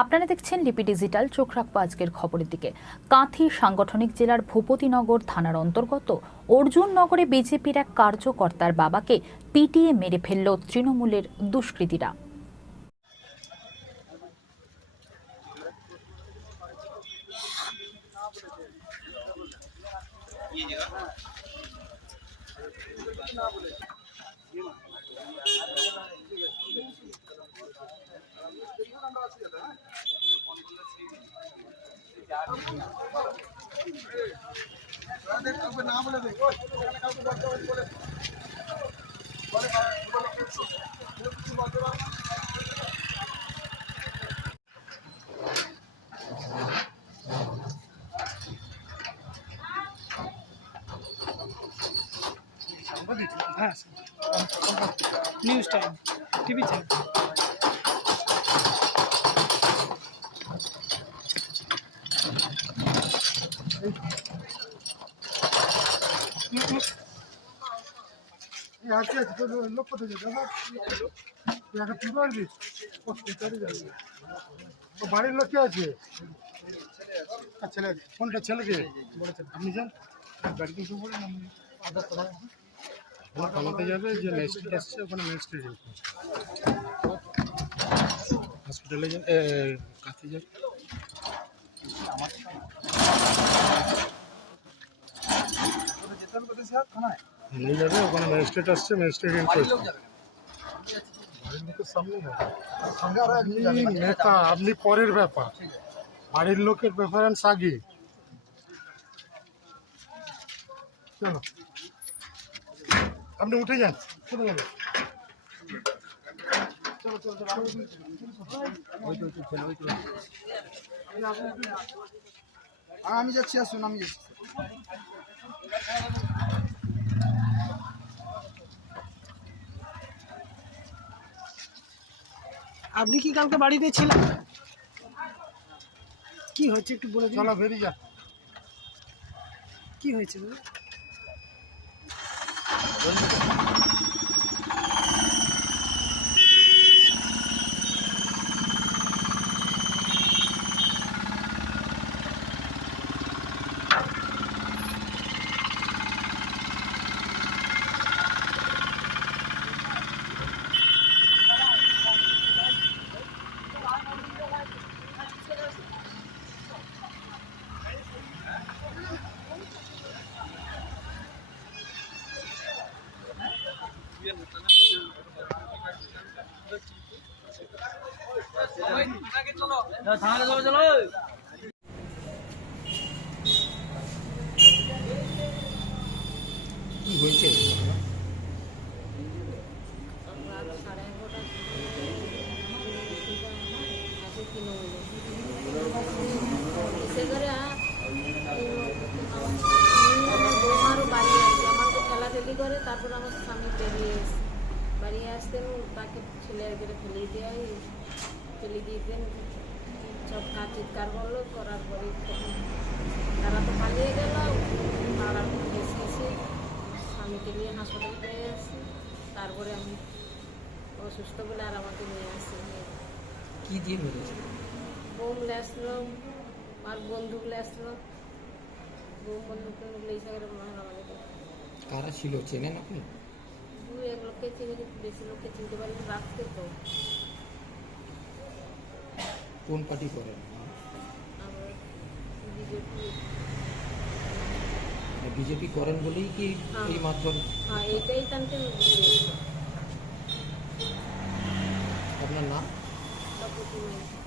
আপনারা দেখছেন লিপি ডিজিটাল। চোখ রাখবো আজকের খবরের দিকে। কাঁথি সাংগঠনিক জেলার ভূপতিনগর থানার অন্তর্গত অর্জুননগরে বিজেপির এক কার্যকর্তার বাবাকে পিটিয়ে মেরে ফেলল তৃণমূলের দুষ্কৃতীরা। News time TV channel. বাড়ির লোক কে আছে? ছেলে কোনটা ছেলেকে আপনি যান গাড়িতে উঠে পড়েন, আমি থানাতে যাবে যে ম্যাজিস্ট্রেট আসছে, ওখানে ম্যাজিস্ট্রেট হসপিটালে যাবে, কাছে যাবে, নিয়ে যাবে, ওখানে ম্যাজিস্ট্রেট আসছে, ম্যাজিস্ট্রেট নেতা। আপনি পরের ব্যাপার, বাড়ির লোকের প্রেফারেন্স আগে। চলো আপনি উঠে যান, চলে যাবে। আমি যাচ্ছি, আসুন আমি যাচ্ছি। আপনি কি কালকে বাড়িতে ছিলেন? কি হয়েছে একটু বলে দিন। চলো বেরিয়ে যা। কি হয়েছে বলে? কি হয়েছে? করে তারপর আমার স্বামী বেরিয়ে এসে বাড়ি আসতেন, তাকে ছেলে ফেলে দেওয়াই ফেলে দিতেন। সব কাজ চিৎকার করলো, করার পরে তখন তারা তো পালিয়ে গেল। পাড়ার এসে এসে স্বামীকে নিয়ে হাসপাতালে পেয়ে আসি। তারপরে আমি অসুস্থ বলে আর আমাকে নিয়ে আসি। কি দিয়ে মেরেছে? বোমগুলো আসলো, আর বন্ধুগুলো আসলো, বন্ধুগুলো এই জায়গায় আমাদের কারা ছিল চেনেন আপনি? দু এক লোককে চিনি, বেশি লোককে চিনতে পারি রাখতে। তো কোন পার্টি করেন? আমরা বিজেপি। বিজেপি করেন বলেই কি এই মারধর? হ্যাঁ, এইটাই তানকে আপনার নাম? প্রতিমা।